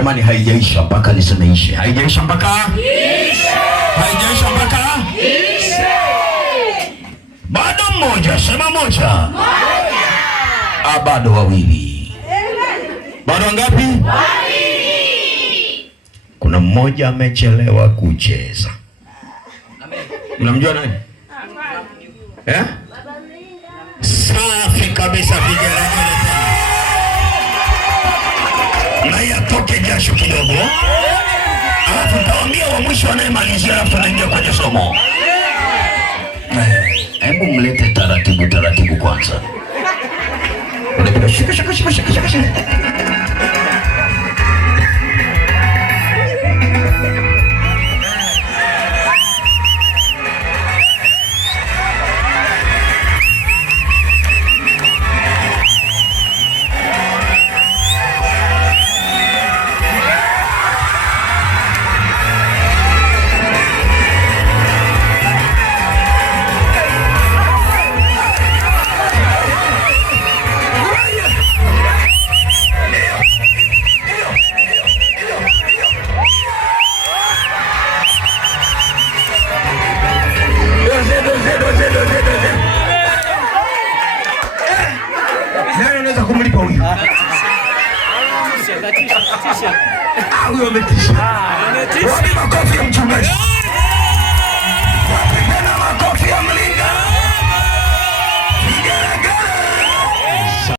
Jamani, haijaisha mpaka niseme ishe. Haijaisha mpaka ishe. Haijaisha mpaka ishe. Bado mmoja, sema moja. Bado wawili. Bado ngapi? Wawili. Kuna mmoja amechelewa kucheza. Mnamjua nani? Safi kabisa, vigelegele. Na yatoke jasho kidogo. Alafu taambia wa mwisho anayemalizia, alafu tunaingia kwenye somo. Hebu mlete taratibu kwanza. Unapiga shika. Kumlipa huyu. Huyo ametisha. Wapi makofi ya mchungaji?